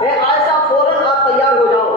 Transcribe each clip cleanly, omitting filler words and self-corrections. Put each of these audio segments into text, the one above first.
اے عائشہ فوراً آپ تیار ہو جاؤ،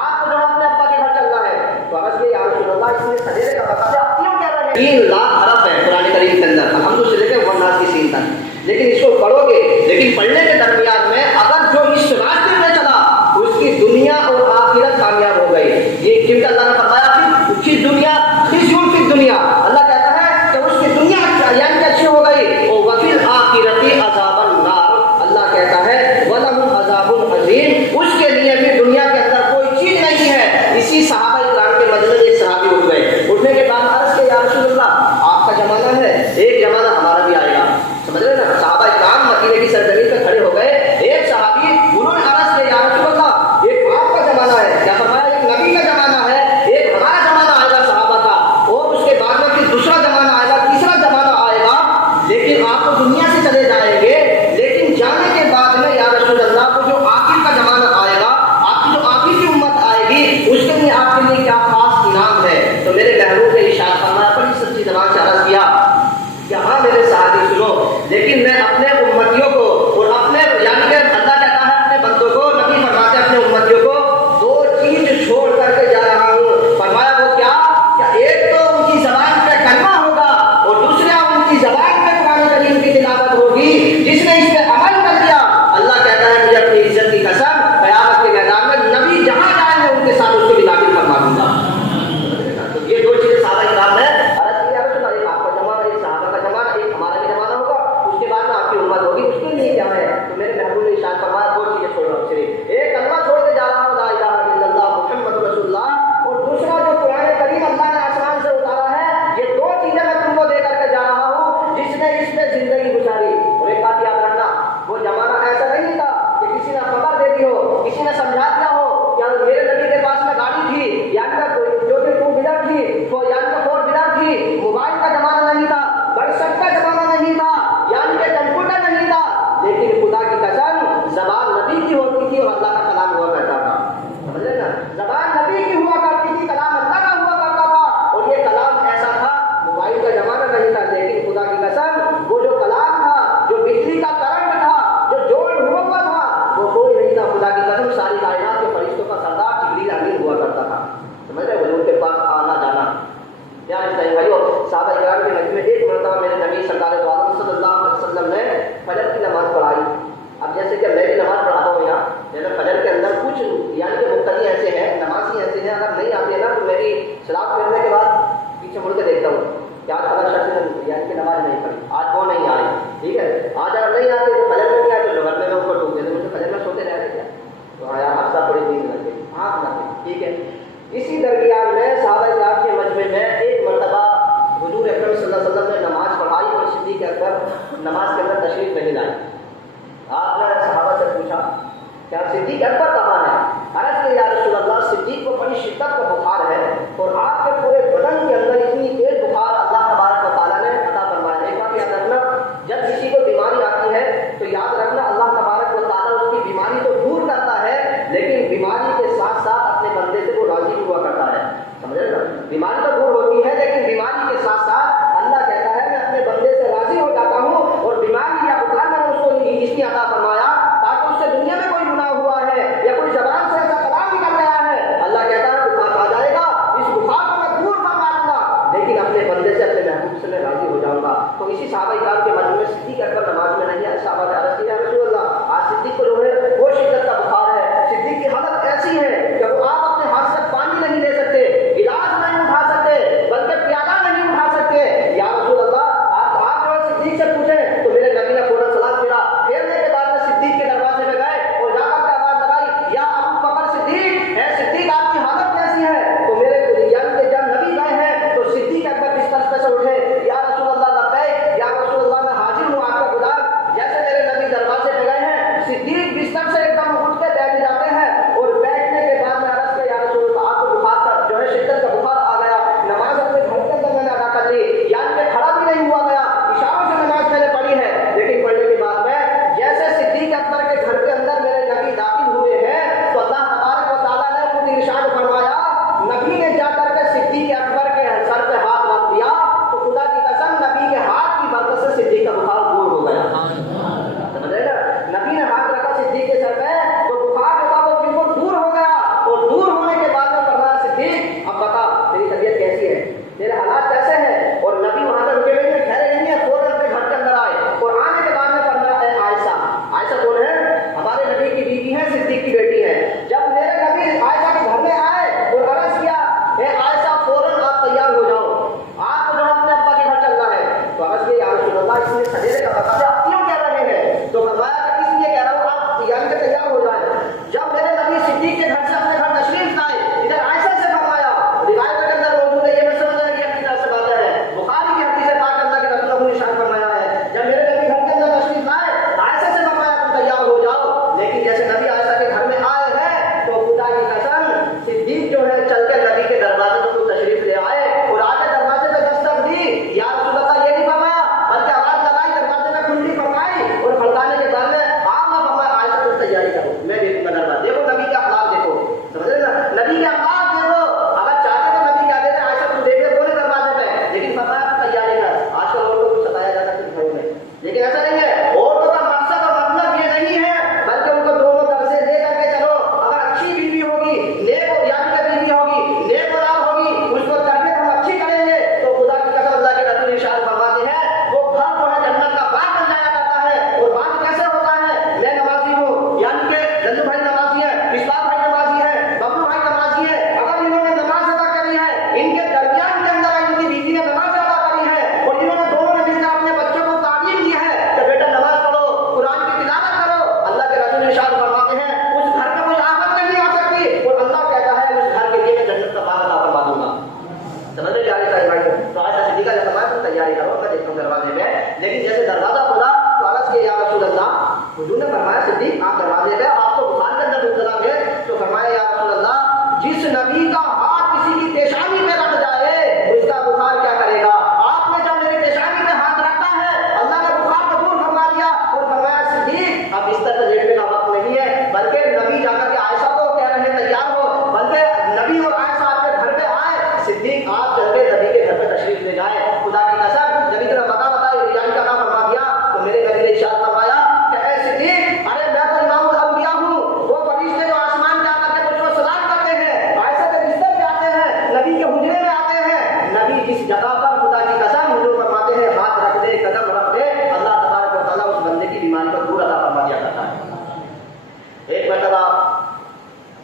آپ کو جو اپنے ابا کے گھر چلنا ہے۔ تو عرض کی یا رسول اللہ اس میں سجدے کا بتا دیں، آپ کیوں کہہ رہے ہیں؟ 3 لاکھ حرف ہے قرآن کریم کے اندر، الحمد سے لے کے ورناس کی سین تک، لیکن اس کو پڑھو گے، لیکن پڑھنے کے درمیان میں اگر جو اس راستے میں چلا اس کی دنیا اور آخرت کامیاب ہو گئی۔ یہ کیونکہ اللہ نے فرمایا کہ اس کی دنیا خزیون فی دنیا، اللہ کہتا ہے کہ اس کی دنیا یعنی کہ اچھی ہو گئی، اور وفی الآخرۃ عذاب النار، اللہ کہتا ہے وَلَهُمْ عَذَابٌ عَظِيمٌ، اس کے لیے بھی دنیا کے اندر کوئی چیز نہیں ہے۔ اسی صحابہ کرام کے مجمع میں ایک صحابی اٹھ گئے، اٹھنے کے بعد عرض کہ یا رسول اللہ آپ کا زمانہ ہے، ایک زمانہ ہمارا بھی آئے گا، سمجھ رہے نا؟ صحابہ کرام مدینے کی سرزمین پہ کھڑے ہو گئے، ایک صحابی انہوں نے عرض کیا یا رسول اللہ ایک آپ کا زمانہ ہے، کیا فرمایا ایک نبی کا زمانہ ہے، ایک ہمارا زمانہ آئے گا صحابہ کا، اور اس کے بعد میں پھر دوسرا زمانہ آئے گا، تیسرا زمانہ آئے گا، لیکن آپ تو دنیا سے چلے جائیں گے، لیکن جانے کے بعد میں یا رسول اللہ وہ جو آخر کا زمانہ آئے گا، آپ کی جو آخر کی امت آئے گی، اس کے لیے آپ کے لیے کیا خاص انعام ہے؟ تو میرے محبوب نے ارشاد فرمایا، بڑی سچی زبان سے عرض کیا کہ ہاں میرے صحابی سنو، لیکن میں اپنے امتیوں کو اور اپنے یعنی کہ اللہ کہتا ہے اپنے بندوں کو، نبی فرماتے ہیں اپنے امتیوں کو 2 چیز چھوڑ کر کے جا رہا ہوں۔ فرمایا وہ کیا؟ کہ ایک تو ان کی زبان پہ کلمہ ہوگا، اور دوسرا ان کی زبان پہ قرآن کریم کی تلاوت ہوگی، جس نے اس پہ عمل کر دیا اللہ کہتا ہے مجھے اپنی عزت کی قسم قیامت کے میدان میں نبی جہاں جائیں گے ان کے ساتھ اس کو بھی داخل فرما دوں گا۔ تو یہ 2 چیزیں صحابہ کرام ہے، عرض کی یا رسول اللہ ایک آپ کا زمانہ، ایک صحابہ کا زمانہ، ایک ہمارا بھی زمانہ ہوگا، اس کے بعد میں آپ کی امت ہوگی، اس کے لیے کیا ہے؟ تو میرے محبوب نے ارشاد فرمایا 2 چیزیں چھوڑ رہا ہوں، صرف ایک کلمہ چھوڑ کے جا رہا ہوں لا الہ الا اللہ محمد رسول اللہ، اور دوسرا جو قرآن کریم اللہ نے آسمان سے اتارا ہے، یہ 2 چیزیں میں تم کو دے کر کے جا رہا ہوں جس نے اس میں زندگی گزاری۔ اور ایک بات یاد رکھنا، وہ زمانہ ایسا نہیں تھا کہ کسی نے خبر دے دی ہو، کسی نے سمجھا دیا ہو کہ میرے نبی کے پاس میں گاڑی تھی، یعنی کہ جو کہ 2 ویلر تھی، یعنی کہ 4 ویلر تھی، موبائل کا زمانہ نہیں تھا، WhatsApp کا زمانہ نہیں تھا، یعنی کہ کمپیوٹر نہیں تھا، لیکن خدا کی قسم زبان نبی کی ہوتی تھی اور اللہ کا کلام ہوا کرتا تھا، سمجھ رہے نا؟ زبان نبی کی ہوا کرتی تھی، کلام اللہ کا ہوا کرتا تھا، اور یہ کلام ایسا تھا، موبائل کا زمانہ نہیں تھا، لیکن خدا کی قسم وہ جو کلام تھا، جو بجلی کا کرنٹ تھا، جو جوڑ ہوا تھا، وہ کوئی نہیں تھا، خدا کی قسم ساری کائنات کے فرشتوں کا سردار جبریل امین ہوا کرتا تھا، سمجھ رہے؟ حضور کے پاس آنا جانا کیا ہے بھائیو؟ صحابہ کرام کے مجمع میں ایک مرتبہ میرے نبی سرکار دو عالم صلی اللہ علیہ وسلم نے فجر کی نماز پڑھائی۔ اب جیسے کہ میں بھی نماز پڑھاتا ہوں یہاں، جیسے فجر کے اندر کچھ یعنی کہ مقتدی ایسے ہیں، نمازی ایسے ہیں، اگر نہیں آتے ہیں نا تو میری سلام پھیرنے کے بعد پیچھے مڑ کے دیکھتا ہوں کہ آج فلاں شخص نے یعنی کہ نماز نہیں پڑھی، آج وہ نہیں آئے، ٹھیک ہے؟ آج اگر نہیں آتے تو فجر میں نہیں آئے تو گھر میں ان کو ٹوک دیتے، مجھے فجر میں سوتے رہ رہے کیا؟ تو آیا حادثہ تھوڑی نیند لگ گئی، آنکھ لگ گئی، ٹھیک ہے؟ اسی درمیان میں صحابہ کرام کے مجمع میں ایک مرتبہ حضور اکرم صلی اللہ علیہ وسلم نے نماز پڑھائی اور صدیق اکبر نماز کے اندر تشریف نہیں لائے۔ آپ نے صحابہ سے پوچھا کیا صدیق اکبر کہاں ہے؟ عرض کہ یا رسول اللہ صدیق کو بڑی شدت کا بخار ہے، اور آپ کے پورے بدن کے اندر اتنی تیز بخار اللہ تبارک و تعالیٰ نے عطا فرمایا۔ ایک بات یاد رکھنا، جب کسی کو بیماری آتی ہے تو یاد رکھنا اللہ تبارک و تعالیٰ اس کی بیماری تو دور کرتا ہے، لیکن بیماری کے ساتھ ساتھ اپنے بندے سے وہ راضی بھی ہوا کرتا ہے، سمجھ رہے نا؟ بیماری تو دور ہوتی ہے، لیکن بیماری کے ساتھ ساتھ اللہ کہتا ہے میں اپنے بندے سے راضی ہو جاتا ہوں، اور بیماری یا بخار میں نے اس کو اس لیے عطا فرمایا تاکہ اس سے دنیا میں کوئی گناہ ہوا ہے یا کوئی زبان سے ایسا کلام نکل گیا ہے، اللہ کہتا ہے بخار آ جائے گا، اس بخار کو میں دور فرما دوں گا، لیکن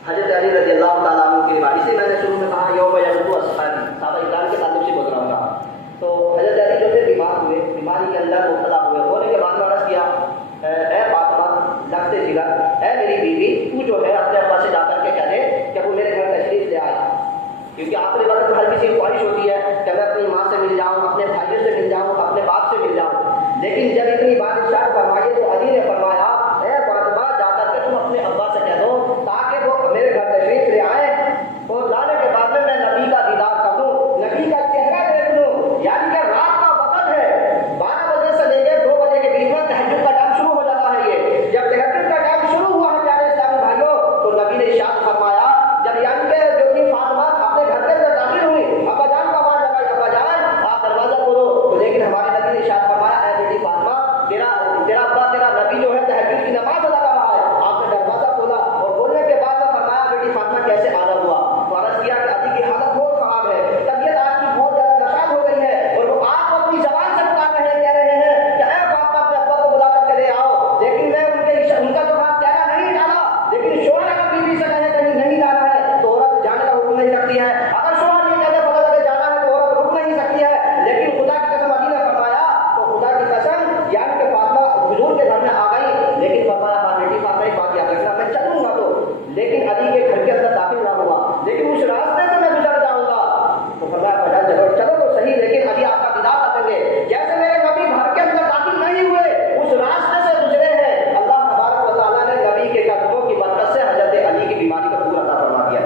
حضرت علی رضی اللہ تعالیٰ عنہ کی روایت سے میں نے شروع میں کہا یوم یبدو اصحابی صحابہ اکرام کے تعلق سے بول رہا تھا. تو حضرت علی جو تھے بیمار ہوئے, بیماری کے اندر مبتلا ہوئے, ہونے کے بعد میں عرض کیا اے فاطمہ لگتے جگر, اے میری بیوی, تو جو ہے اپنے ابا سے جا کر کے کہہ دے کہ وہ میرے گھر تشریف لے آئے, کیونکہ آخری وقت میں ہر کسی کی خواہش ہوتی ہے کہ میں اپنی ماں سے مل جاؤں, اپنے بھائیوں سے مل جاؤں, اپنے باپ سے مل جاؤں. لیکن جب اتنی بات ارشاد فرمائی تو علی نے فرمایا اے فاطمہ جا کر کے تم اپنے ابا سے کہہ دو تاکہ وہ میرے گھر تشریف لے آئیں, اور لانے کے بعد میں نبی کا دیدار کر دوں, نبی کا چہرہ دیکھ لوں. یعنی کہ رات کا وقت ہے, 12 بجے سے لے کے 2 بجے کے بیچ میں تہجد کا ٹائم شروع ہو جاتا ہے. یہ جب تہجد کا ٹائم شروع ہوا ہے پیارے اسلامی بھائیوں, تو نبی نے ارشاد فرمایا جب یعنی کہ جو کہ فاطمہ اپنے گھر کے اندر داخل ہوئی, ابا جان کا آواز لگائی, ابا جان آپ دروازہ کھولو. تو لیکن ہمارے نبی نے ارشاد فرمایا اے بیٹی فاطمہ تیرا ابا تیرا نبی جو ہے تہجد کی نماز ادا کر رہا ہے. آپ نے دروازہ کھولا اور کھولنے کے بعد میں فرمایا بیٹی فاطمہ کیسے عادت ہوا؟ تو عرض کیا کہ ابھی کی حالت بہت خراب ہے, طبیعت آپ کی بہت زیادہ نشاد ہو گئی ہے, اور وہ آپ کو اپنی زبان سے پکار رہے ہیں, کہہ رہے ہیں کہ اے فاطمہ اپنے ابا کو بلا کر کے لے آؤ. لیکن میں ان کا جو ہاتھ چہرہ نہیں ڈالا, لیکن شوہر اگر بیوی سے کہے کہیں نہیں جانا ہے تو عورت جانے کا حکم نہیں رکھتی ہے. اگر شوہر یہ کہے پتہ لگے جانا ہے تو عورت رک نہیں سکتی ہے. لیکن خدا کی قسم علی نے فرمایا, تو خدا کی قسم یعنی کہ فاطمہ حضور کے گھر میں آ گئی, لیکن فرمایا ہاں بیٹی فاطمہ ایک بات یاد رکھنا میں چلوں گا تو, لیکن علی کے گھر کے اندر داخل نہ ہوا, لیکن اس راستے سے میں گزر جاؤں گا. تو فرمایا بجا چلو تو صحیح, لیکن علی آپ کا دیدار کریں گے. جیسے میرے نبی گھر کے اندر داخل نہیں ہوئے, اس راستے سے گزرے ہیں, اللہ تبارک و تعالیٰ نے نبی کے قدموں کی برکت سے حضرت علی کی بیماری کو دور عطا فرما دیا.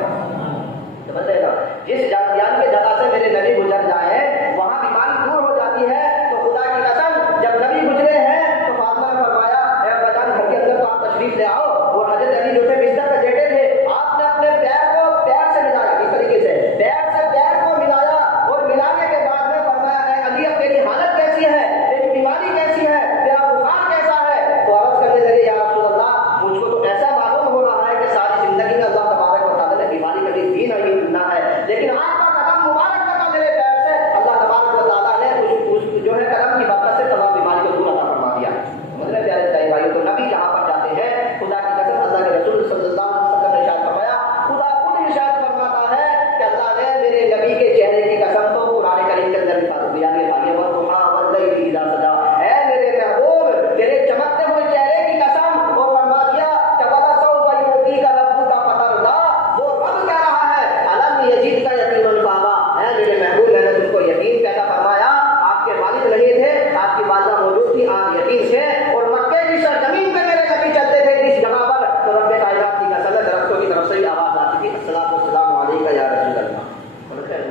سمجھے گا, جس جان کے جگہ سے میرے نبی گزر جائے وہاں بیماری دور ہو جاتی ہے. تو خدا کی قسم جب نبی گزرے ہیں تو فاطمہ نے فرمایا اے ابا جان گھر کے اندر تو آپ تشریف لے آؤ. اور حضرت علی جو تھے بستر پہ لیٹے تھے, آپ نے اپنے پیر کو پیر سے ملایا, اس طریقے سے پیر سے پیر کو ملایا, اور ملانے کے بعد میں فرمایا اے علی اب تیری حالت کیسی ہے, تیری بیماری کیسی ہے, تیرا بخار کیسا ہے؟ تو عرض کرنے لگے یا رسول اللہ مجھ کو تو ایسا معلوم ہو رہا ہے کہ ساری زندگی میں اللہ تبارک و تعالیٰ نے بیماری کبھی دی نہیں نہ ہے, لیکن آپ کا قدم مبارک لگا میرے پیر سے, اللہ تبارک و تعالیٰ نے اس جو ہے قدم کی برکت سے تمام بیماری کو دور عطا فرما دیا. مطلب پیارے بھائیوں, تو نبی جہاں پر جاتے ہیں خدا کی قسم اللہ کے رسول صلی اللہ علیہ وسلم نے ارشاد فرمایا, خدا خود ارشاد فرماتا ہے کہ اللہ نے میرے نبی کے چہرے کی قسم تو قرآن کریم کے اندر لکھا دیا کہ بھائی والضحیٰ واللیل اذا سجا, اے میرے محبوب تیرے چمکتے ہوئے چہرے کی قسم, اور فرما دیا کہ ولسوف یعطیک ربک فترضی, وہ رب کہہ رہا ہے الم یجدک یتیما فآویٰ, اے میرے محبوب میں نے تم کو یتیم پیدا فرمایا, آپ کے والد نہیں تھے, آپ کی والدہ موجود تھی, آپ یتیم تھے, اور مکے کی سرزمین پہ میرے نبی چلتے تھے جس جگہ پر, تو رب کائنات کی قسم ہے درختوں کی طرف سے آواز آتی تھی الصلاۃ والسلام علیک یا رسول اللہ.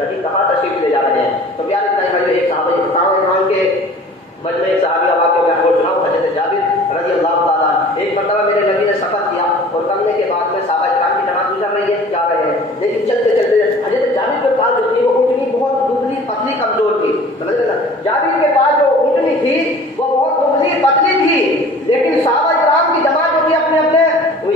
نبی کہاں تشریف لے جا رہے ہیں؟ تو پیارے اسلامی بھائیوں, ایک صحابہ کے مجمع صحابی واقعہ میں آپ کو سناؤں. حضرت جابر رضی اللہ تعالیٰ, ایک مرتبہ میرے نبی نے سفر کیا اور کرنے کے بعد میں صحابہ کرام کی جماعت گزر رہی ہے, جا رہے ہیں, لیکن چلتے چلتے حضرت جابر کے پاس جو تھی وہ اونٹنی بہت دبلی پتلی کمزور تھی. سمجھ رہے نا, جابر کے پاس جو اونٹنی تھی وہ بہت دبلی پتلی تھی, لیکن صحابہ کرام کی جماعت جو تھی اپنے اپنے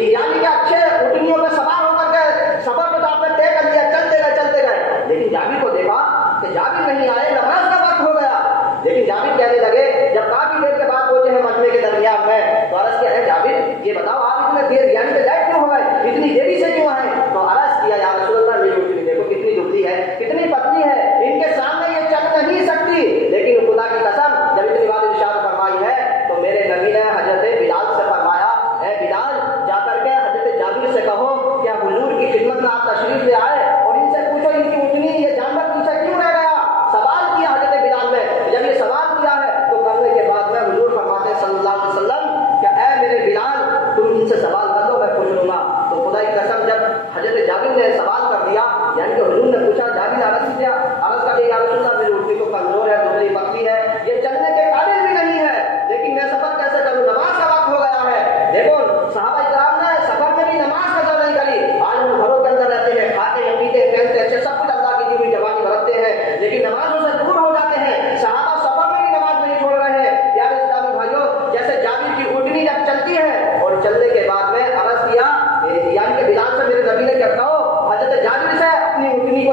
یعنی کہ اچھے اونٹنیوں میں سوار ہو کر کے سفر کو تو آپ نے طے کر لیا, چلتے گئے, لیکن جابر کو دیکھا کہ جابر نہیں آئے, نماز کا وقت ہو گیا. لیکن جابر کہنے لگے جب کافی دیر کے بعد پہنچے ہیں مجمع کے درمیان میں, تو عرض کیا ہے جابر یہ بتاؤ آپ اتنے دیر یعنی کہ لیٹ کیوں ہو گئے, اتنی دیری سے کیوں آئے؟ تو عرض کیا یا رسول اللہ میری اونٹنی دیکھو کتنی دبلی ہے, کتنی پتلی ہے, ان کے سامنے یہ چل نہیں سکتی. لیکن خدا کی قسم جب اتنی بات ارشاد فرمائی ہے تو میرے نبی نے حضرت بلال سے فرمایا اے بلال جا کر کے حضرت جابر سے کہو کہ حضور کی خدمت میں آپ تشریف لے آئے, اور ان سے پوچھو ان کی اونٹنی یہ جانور پیچھے کیوں رہ گیا. سوال کیا حضرت بلال نے, جب یہ سوال کیا ہے تو کرنے کے بعد میں حضور فرماتے ہیں صلی اللہ علیہ وسلم کہ اے میرے بلال تم ان سے سوال کر دو, میں پوچھ لوں گا. تو خدا کی قسم جب حضرت جابر نے سوال کر دیا, یعنی کہ حضور نے پوچھا جابر عرض کر دیا یا رسول اللہ میری اونٹنی تو کمزور ہے, دبلی پتلی ہے, یہ چلنے کے قابل بھی نہیں ہے, لیکن میں سفر کیسے کروں, نماز کا وقت ہو گیا ہے. دیکھو صحابہ کرام نے سفر میں بھی نماز قضا نہیں کری, آج ہم گھروں کے اندر رہتے ہیں, کھاتے ہیں, پیتے ہیں, پہنتے ہیں, سب کچھ اللہ کی دی ہوئی جوانی برتتے ہیں, لیکن نمازوں سے دور ہو جاتے ہیں. صحابہ سفر میں بھی نماز نہیں چھوڑ رہے ہیں. پیارے اسلامی بھائیوں, جیسے جابر کی اونٹنی جب چلتی ہے اور چلنے کے بعد میں عرض کیا یعنی کہ بلال سے میرے نبی نے کیا کہو حضرت جابر سے اپنی اونٹنی کو